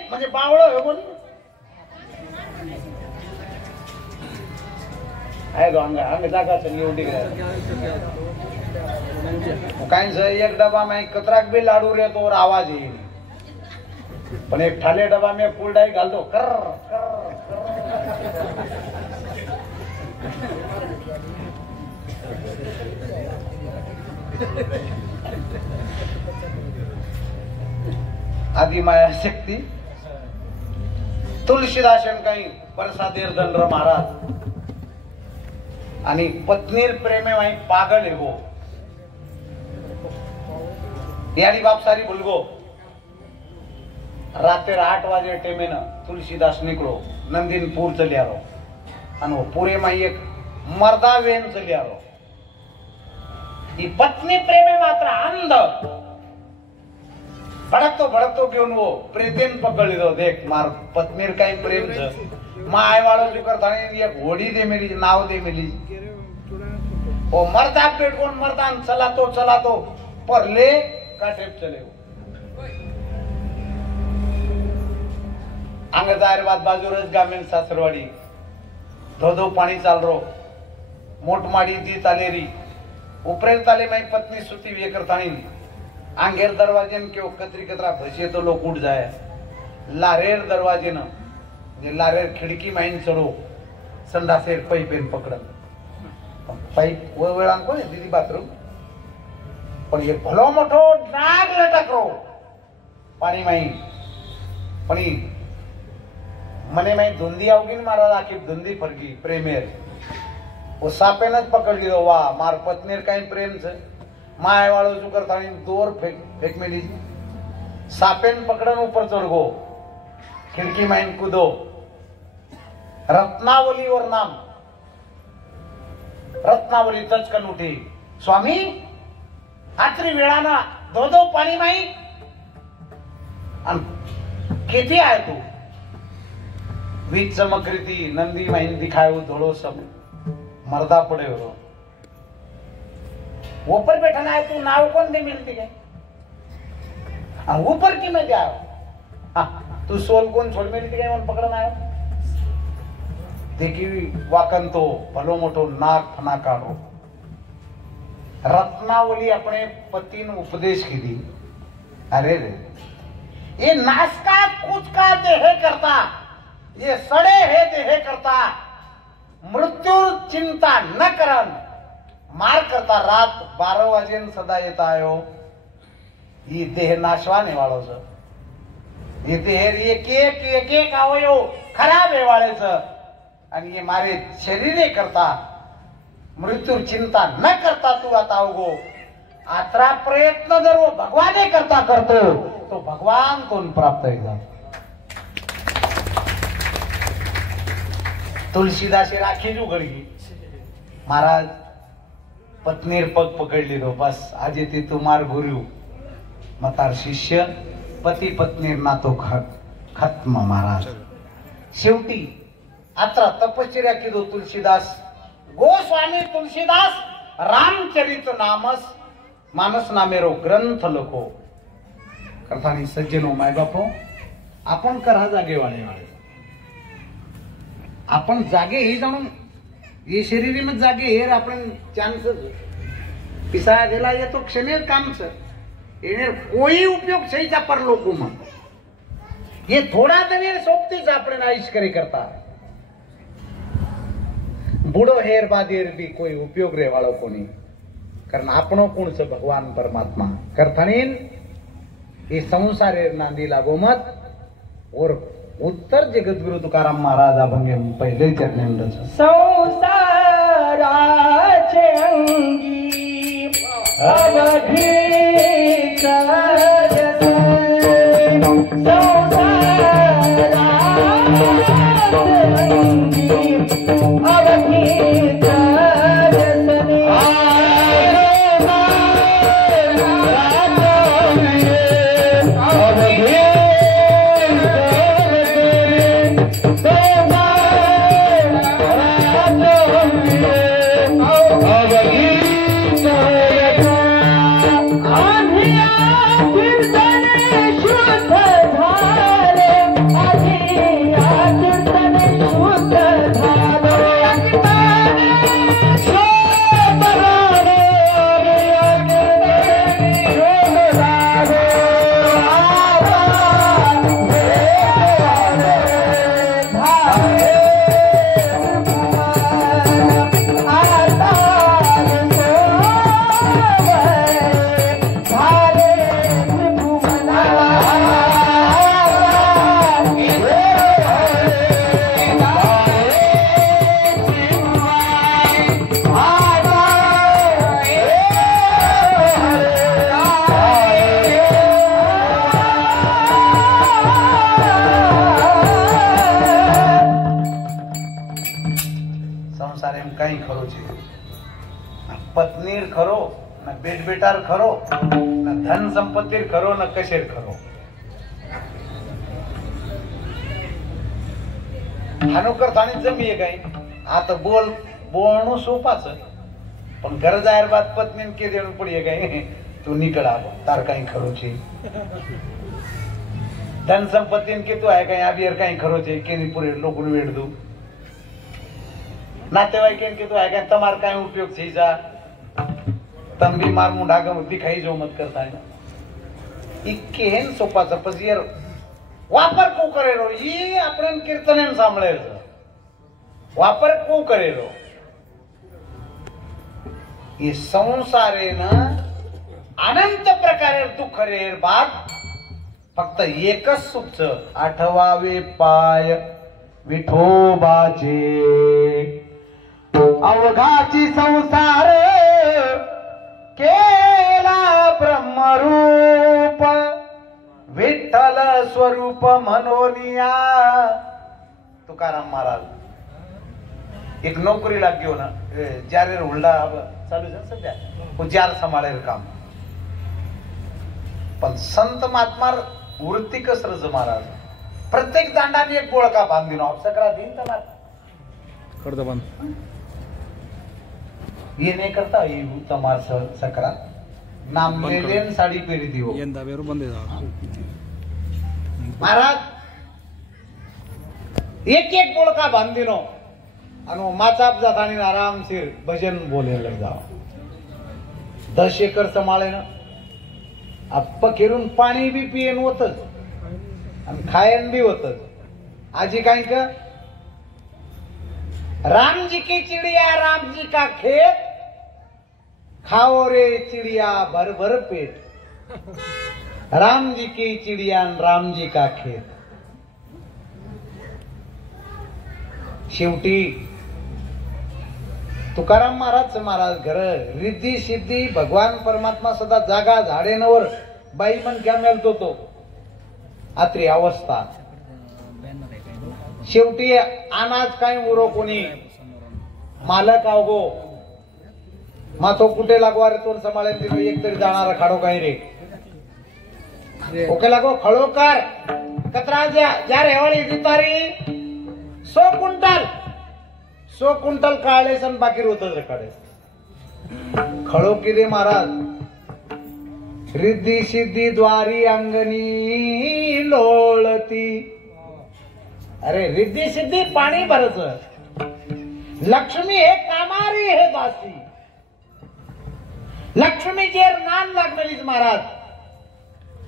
म्हणजे बावळो हो बोल आहे गो अंग जागा चली उडी काय एक डबा में कतराक भी लाडू रे तो और आवाज येईल पण एक ठाले डबा में फुल डाई घाल दो कर आदि माया शक्ती तुलसीदासन काही परसादेर दंड महाराज आणि पत्नीर प्रेमे माई पागल है वो यानी बाप सारी भूलगो रात्र 8 वाजे टेमे न तुलसीदास निकलो नंदीनपुर चलिया रो आणि वो पूरे माई एक मर्दा वेन चलिया रो ही पत्नी प्रेमे मात्र अंध भड़कतो घेऊन वो प्रीतीन पकड़ लीधो देख मार पत्नीर काही प्रेम छ मां आयवाळो जो करतानी एक होडी दे मेली नाव दे मेली ओ मर्दा पेट कोण मर्दान चलातो पर ले का टेप चले अंगदार बात बाजू रज गामेन सासरवाडी धोधो पाणी चाल रो मोटमाडी दी तालेरी उपरेल ताले माई पत्नी सुती वे करतानी आंगेर दरवाजे न के कतरी कतरा भसे तो लोग उठ जाए लारेर दरवाजे न जे लारेर खिड़की माइन चढ़ो संडासेर पाइपेन पकड़ पाइप वो वेळा को दीदी बाथरूम पण ये भलो मोठो नाग लटकरो पाणी माई पण मने माई धुंदी आवगी न मारा आखी धुंदी फरगी प्रेमेर वो सापेनच पकड़ लीधो वाह मार पत्नीर काही प्रेम छ माय वाळो जो करतानी दोर फेक मेली सापेन पकड़न ऊपर चढ़ गो खिड़की माइन कूदो रत्नावली और नाम रत्नावली तचकन उठी स्वामी आचरी वेळाना धोधो पाणी माई केती आए तू वीज चमक रीती नंदी माइन दिखायो धोड़ो सब मर्दा पड़े हो ऊपर बैठा है तू नाव कौन दे मिलती है ऊपर की में जाओ हाँ तू सोल कौन छोड़ मिलती है मन पकड़ना है देखी वाकन तो भलो मोटो नाक फना काढ़ो रत्नावली अपने पति ने उपदेश की दी अरे रे ये नासका कुछ का देह करता ये सड़े है देह करता मृत्यु चिंता न करन मार करता रात 12 वाजे सदा येता आयो ये देह नाशवाने वाळो छ ये देह एक एक अवयव खराब है वाळे छ आणि ये मारे शरीरे करता मृत्यु चिंता न करता तू आता होगो आत्रा प्रयत्न जर वो भगवाने करता करतो तो भगवान कोण प्राप्त है तुलसीदासे राखी जू गळगी महाराज पत्नीर पग पकड़ लीधो बस आज ते तुम्हार गुरु मतार शिष्य पती पत्नीर नातो खत्म महाराज शेवटी आता तपश्चर्या कीधो तुलसीदास गोस्वामी तुलसीदास रामचरित नामस मानस नामेरो ग्रंथ लखो करतानी सज्जनो माय बापो आपण करा जागे वाले आपण जागे ही जाणून ये शरीर में जागे हेर आपण चांस पिसाया गेला ये तो क्षणेर काम छ एने कोई उपयोग सही जा पर लोगों में ये थोड़ा देर सोपती आपने आयुष करे करता बूढ़ो हेर बादेर भी कोई उपयोग रे वालों को नहीं करना अपनो कौन से भगवान परमात्मा करथनीन ये संसार नांदी लागो मत और उत्तर जगत गुरु तुकाराम महाराज अभंगे पहले चरणे संसाराचे अंगी अवधी शुद्ध धारा खरो छे पत्नीर खरो न बेट बेटार खरो न धन संपत्तीर खरो न कशेर खरो हानुकर थाणी जमीये काही आता बोलणं सोपाच पण घर जाहीर बात पत्नी के देणं पડીએ काही तू निकळ आलो तार काही खरो छे धन संपत्ति के तो है कहीं अभी कहीं खरो छे के पूरे लोग वेड़ दू नातेवाईक के तो है कहीं तमार कहीं उपयोग छे जा तम भी मार मुंडा का दिखाई जो मत करता है इकेन सोपा सपस यार वापर को करे रो ये अपन कीर्तन सांभळे वापर को करे रो ये संसारे न अनंत प्रकारे दुःख रे बात फक्त एकच सुख आठवावे पाय विठोबाचे अवघाची संसार केला ब्रह्मरूप विठ्ठल स्वरूप मनोनिया तुकाराम महाराज एक नोकरी लाग्यो ना ज्यारे हुल्डा चालू है सध्या वो जार सांभाळेल काम पण संत महात्मा वृत्ती कसरच महाराज प्रत्येक दांडाने एक गोळका बांधून सकरा दिन त्याला करतो बंद ये नहीं करता ये तमार सकरा नाम ले लेन साड़ी पेरी दियो यंदा बेरो बंद महाराज एक एक गोळका बांधीनो आणि माचाप जातानी आरामशीर भजन बोले लग जाओ 10 एकर संभाळे ना आप केरून पाणी भी पियन होतच आणि खायन भी होतच आजी काय का राम जी की चिड़िया राम जी का खेत खाओ रे चिड़िया भर भर पेट राम जी की चिड़िया राम जी का खेत शेवटी तुकाराम महाराज घर रिद्धी सिद्धी भगवान परमात्मा सदा जागा झाडेनवर बाई मन क्या मेलतो तो आत्री अवस्था शेवटी अनाज काय उरो कोणी मालक आवगो माथो कुठे लागवा रे तोर सांभाळेन दिलो एक तरी जाणारा खाडो काय रे ओके लागो खळोकर कतरा ज्या रेवाळी दितारी 100 क्विंटल काळे सन बाकी रोतच रे काढे खळो किरे महाराज रिद्धी सिद्धी द्वारी अंगणी लोळती अरे रिद्धी सिद्धी पाणी भरच लक्ष्मी हे कामारी हे दासी लक्ष्मी जेर नाम लागलेलीच महाराज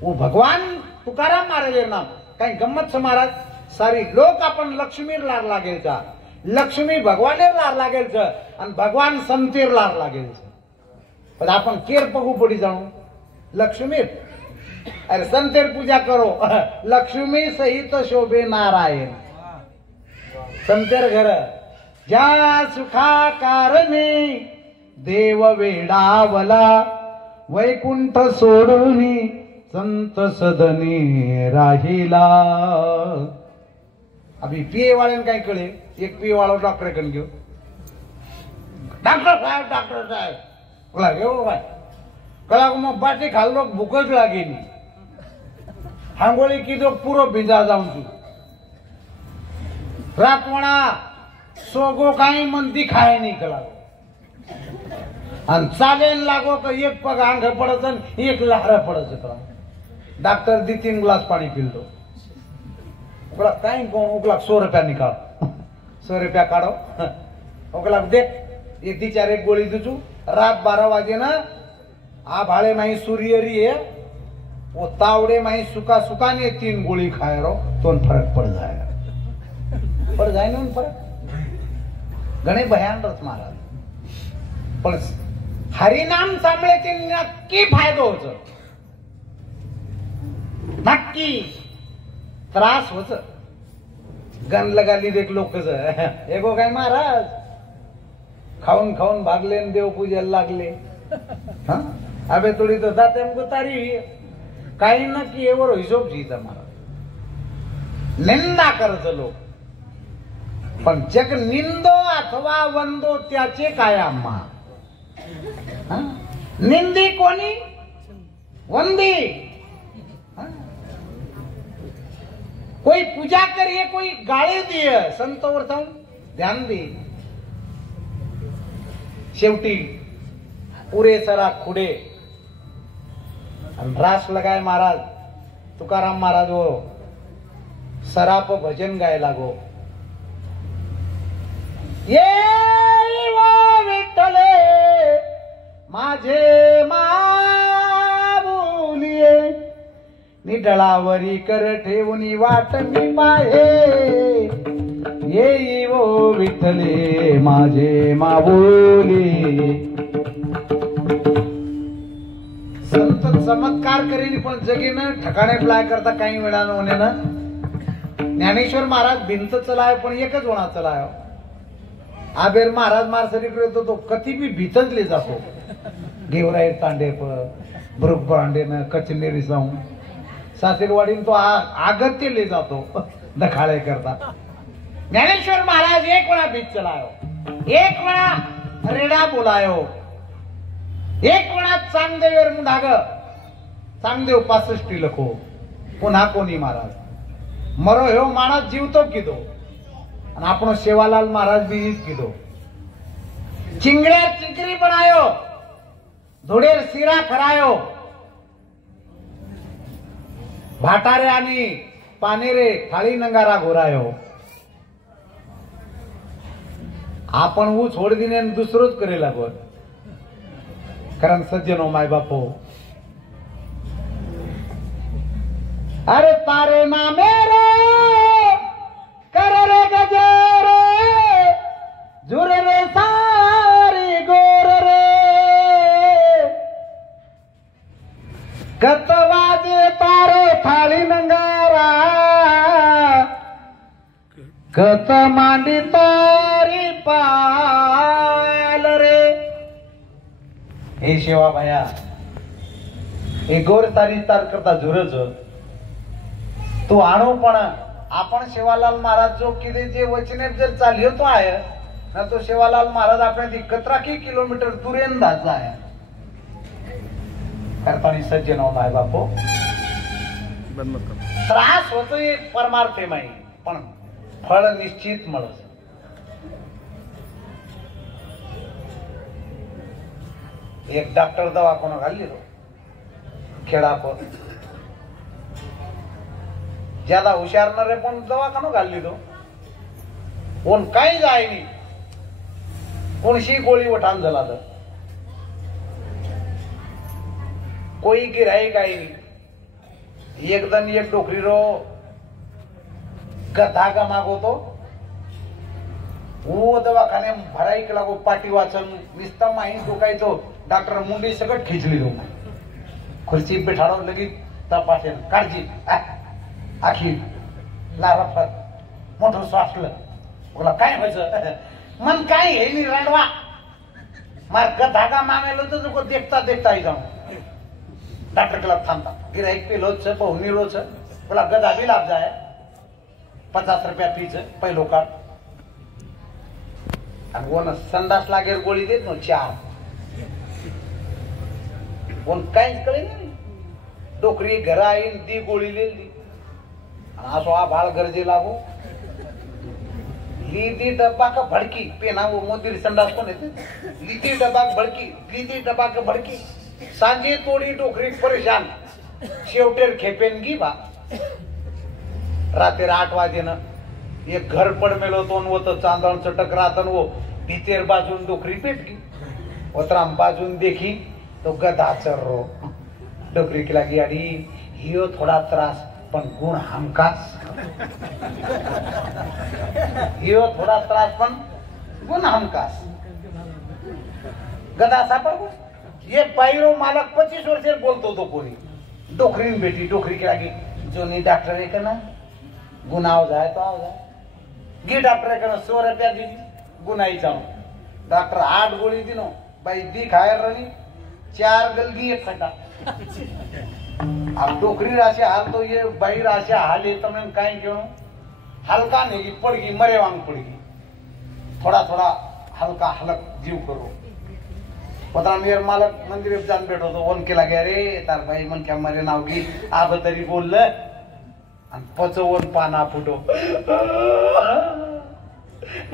वो भगवान तुकाराम महाराज नाम काही गंमत छ महाराज सारी लोक आपण लक्ष्मीर लार लागेल का लक्ष्मी भगवानेर लार लागेल छ आणि भगवान संतीर लार लागेल छ पण आपण केर पगू पडी जाणू लक्ष्मीर अरे संतेर पूजा करो लक्ष्मी सहित शोभे नारायण संतेर घर ज्या सुखा कारणे देव वेडावला वैकुंठ सोडून संत सदनी राहिला अभी पिये वाले काय कळे एक पिये वाला डॉक्टर कन घेऊ डॉक्टर साहेब बोला घेऊ काय कला मग बाटी खाल्लो भूकच लागेली हांगोळी किदो पुरो भिजा जाऊन तू रातवणा सोगो काही मंदी खाय नाही कला आणि चालेन लागो का एक पग अंग पडत आणि एक लहरा पडत कला डॉक्टर दी 3 ग्लास पानी पिलतो ओकला काय कोण ओकला 100 रुपया निकाल 100 रुपया काढो ओकला देख एक दी 4 एक गोळी दूचू रात 12 वाजे ना आ भाड़े माही सूर्यरी है वो तावड़े माही सुखा सुखा ने 3 गोली खाए रो तो फर्क पड़ जाएगा ना उन फरक घणे भयान रच महाराज पण हरिनाम सांभळे ते नक्की फायदो होतो नक्की त्रास होत गण लगाली देख लोक एगो काय महाराज खाऊन खाऊन भागले देव पूजेला लागले अबे थोडी तो जाते गुतारी काही ना की एवढं हिशोब जीता महाराज निंदा करत लोक पण जग निंदो अथवा वंदो त्याचे काय आम्हा? निंदी कोणी, वंदी कोई पूजा करिए, कोई गाळी दिए, संत वरताऊन ध्यान दे. शेवटी पुरे सरा खुडे रास लगाय महाराज तुकाराम महाराज वो सराप भजन गाय लागो. ये विठ्ठले माझे माऊलिये निडळावरी कर ठेवून वाट मी पाहे. ये वो विठ्ठले माझे माऊली. संत चमत्कार करेल पण जगेनं ठिकाणे प्लाय करता काही वेळानं होणे ना. ज्ञानेश्वर महाराज भिंत चलाय पण एकच होणार चलाय. आबेर महाराज मारसरी करतो तो कधी बी भीतच जातो. गेवराई तांडे बरोबर बांडेन कचनेरी जाऊन सासरवाडीन तो आगत्य ले जातो दखाळे करता. ज्ञानेश्वर महाराज एक वेळा भीत चलायो, एक वेळा रेडा बोलायो, एक वेळा चांगदेवर मुंडाग चांगदेव 65 लखो. पुन्हा कोणी महाराज मरो ह्यो माणस जीवतो किदो आणि आपण सेवालाल महाराज बी हीच किदो. चिंगड्या चिंकरी बनायो, धोडेर सिरा खरायो, भाटारे आणि पानेरे थाळी नंगारा घोरायो. आपण ऊ छोड दिने दुसरोच करे लागत. कारण सज्जनो माय बापो अरे तारे नामे रे कर रे गजेरे जुर रे सारी गोर रे कतवाजे तारे थाळी नंगारा कत मांडी तारी पाल रे. हे शेवा भाया हे गोर तारी तार करता झुरच तू आणू पण आपण सेवालाल महाराज जो किती जे वचने जर चालू तो आहे ना तो सेवालाल महाराज आपण 11 किलोमीटर दुरेन जायचा आहे. करतानी सज्जन आहे बापू त्रास होतोय परमार्थे माही पण फळ निश्चित मिळत. एक डॉक्टर दवाखाना घाली तो खेळापत ज्यादा हुशार न रे पण दवाखाना घाली तो कोण काही जाय नाही. कोणशी गोळी वठाण झाला तर कोई गिराई काही नाही. एकदम एक डोकरी रो गधा का मागवतो वो दवाखाने भराई के लागो पाटी वाचन निस्ता माही डोकायचो. डॉक्टर मुंडी सगळं खिचली दो खुर्ची बिठाडो लगी तपासेल काळजी आखी लारफत मोठं स्वासलं बोला काय व्हायचं मन काय हे नाही रडवा मार धागा मागायला तर तुको देखता देखता जाऊन डॉक्टर क्लब थांबता गिराईक पे लोच पहुनी रोच बोला गदा भी लाभ जाए 50 रुपया फीच पहिलो काढ आणि कोण संडास लागेल गोळी देत ना 4 कोण काहीच कळे नाही. डोकरी घरा येईन ती गोळी दिली आणि असो हा बाळ गरजे लागू लीदी डब्बा का भड़की पेना वो मोदी संडास कोण येते लीदी डब्बा भड़की लीदी डब्बा का भड़की सांजे तोडी डोकरी परेशान शेवटेर खेपेनगी बा. रात्री 8 वाजेनं एक घर पड मेलो तो वो तो चांदण चटक रातन वो भीतेर बाजून डोकरी पेटकी ओतराम बाजून देखी तो गधा चर रो डोकरी की लगी अड़ी हियो थोड़ा त्रास पण गुण हमकास हियो थोड़ा त्रास पण गुण हमकास. गधा सापड ये पैरो मालक 25 वर्षे बोलतो तो कोणी डोकरीन बेटी डोकरी की लगी जो नहीं डॉक्टर है ना गुनाव जाए तो आओ जाए गी डॉक्टर है 100 रुपया दी गुनाई जाओ डॉक्टर 8 गोली दिनो भाई दी खायर रही 4 गलगी 1 खटा. अब डोकरी राशि हाल तो ये बाई राशि हाल ये तमें काई क्यों हल्का नहीं पड़गी मरे वांग पड़गी थोड़ा थोड़ा हल्का हलक जीव करो पता मेर मालक मंदिर जान बैठो तो ओन केला गे रे तार भाई मन क्या मारे नाव की आब तरी बोललं आणि पचवून पाना फुटो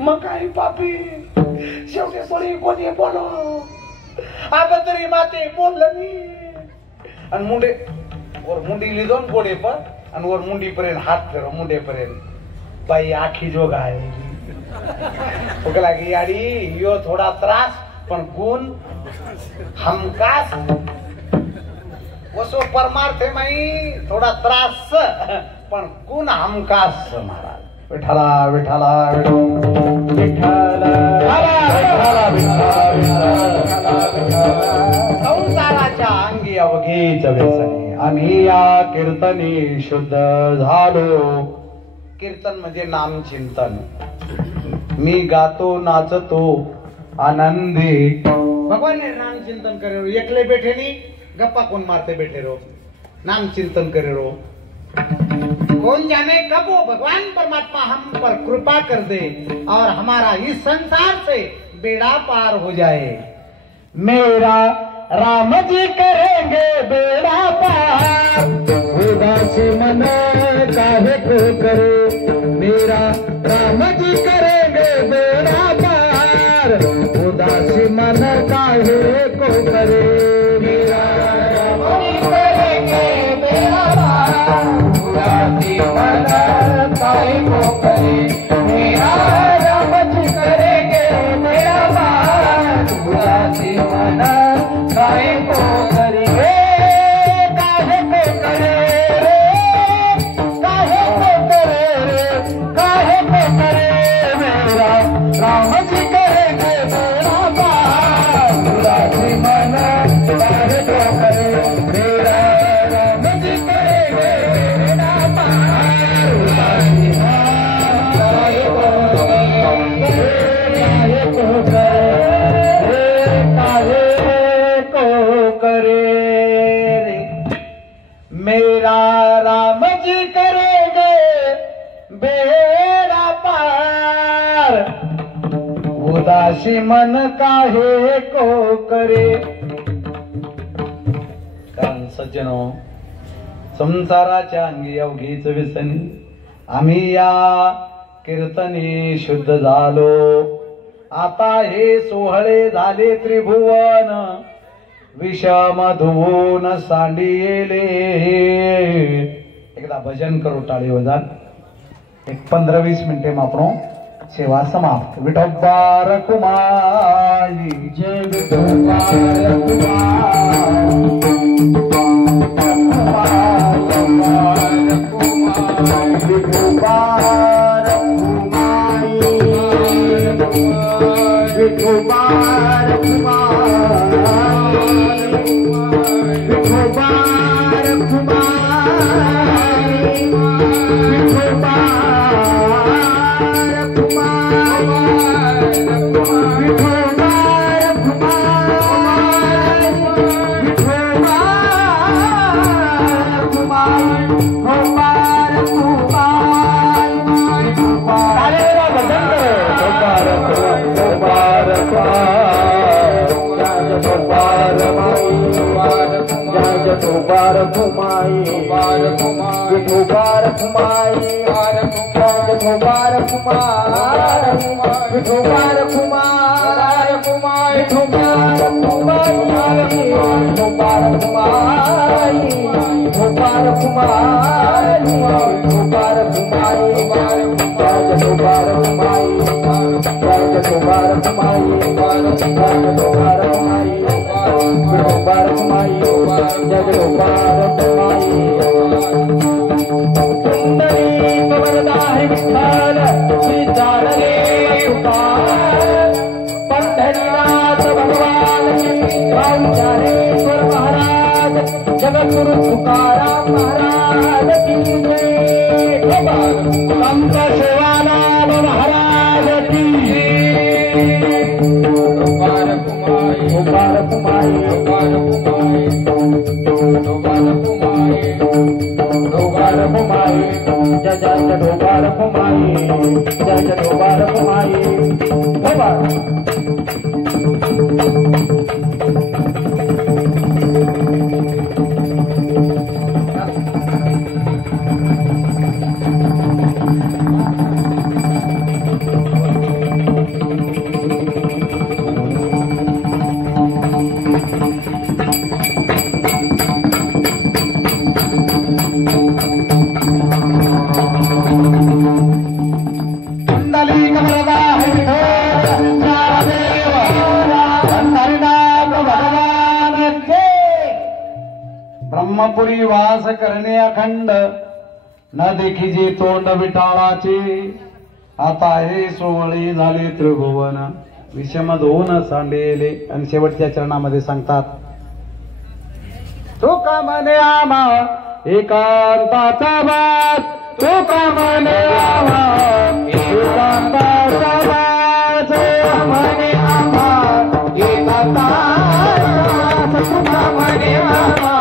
मग काही पापी शेवटी सोडी कोणी बोलो आब तरी माते बोललं मी आणि मुंडे वर मुंडी लिदोन गोडे पण आणि वर मुंडी पर्यंत हात फेरो मुंडे पर्यंत बाई आखी जोग आहे ओकला की याडी यो थोडा त्रास पण गुण हमकास वसो परमार्थ माई थोडा त्रास पण गुण हमकास महाराज विठाला विठाला संसाराच्या अंगी अवघीच व्यसने आम्ही या कीर्तनी शुद्ध झालो कीर्तन म्हणजे नाम चिंतन मी गातो नाचतो आनंदी भगवान ने नाम चिंतन करे रो एकले बैठे नहीं गप्पा कौन मारते बैठे रो नाम चिंतन करे रो कौन जाने कब वो भगवान परमात्मा हम पर कृपा कर दे और हमारा इस संसार से बेड़ा पार हो जाए मेरा राम जी करेंगे बेड़ा पार उदासी मन काहे को करे मेरा राम जी करेंगे बेड़ा पार उदासी मन काहे को करे मेरा राम जी करेंगे बेड़ा पार उदासी मन काहे को करे मेरा राम जी करेंगे बेड़ा पार उदासी मन काहे को करे काहे को करे काहे को करे काहे को करे मेरा राम जी करेंगे मेरा पार उदासी मन काहे को करे मेरा राम जी करेंगे मेरा पार उदासी मन काहे को करे मेरा राम जी करेंगे बेड़ा पार उदासी मन काहे को करे कारण सज्जनो संसाराच्या अंगी अवघीच व्यसनी आम्ही या कीर्तनी शुद्ध झालो आता हे सोहळे झाले त्रिभुवन विषम धुवून सांडिले एकदा भजन करू टाळी वाजन एक 15-20 मिनिटे में आपणो सेवा समाप्त विठोबार कुमारी जय विठोबार जय जय जटोबार कुमारी जय जटोबार कुमारी ब्रह्मपुरी वास करणे अखंड न देखीजे तोंड विटाळाचे आता हे सोहळी झाले त्रिभुवन विषम दोन सांडेले आणि शेवटच्या चरणामध्ये सांगतात तो का म्हणे आम्हा एकांताचा वास तो का म्हणे आम्हा एकांताचा वास म्हणे आम्हा एकांताचा वास तो का म्हणे आम्हा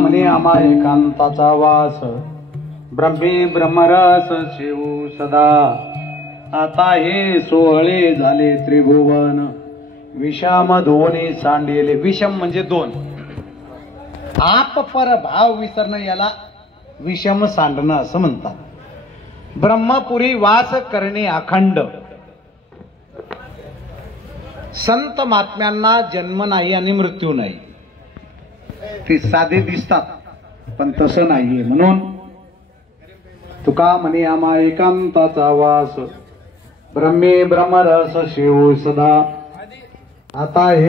म्हणे आम्हा एकांताचा वास ब्रह्मे ब्रह्मरस शिवू सदा आता हे सोहळे झाले त्रिभुवन विषम दोन्ही सांडेले विषम म्हणजे दोन आप पर भाव विसरणं याला विषम सांडणं असं म्हणतात ब्रह्मपुरी वास करणे अखंड संत महात्म्यांना जन्म नाही आणि मृत्यू नाही ते साधे दिसतात पण तसं नाहीये म्हणून तुका म्हणे आम्हा एकांताचा वास ब्रह्मे ब्रह्मरस शिव सदा आता हे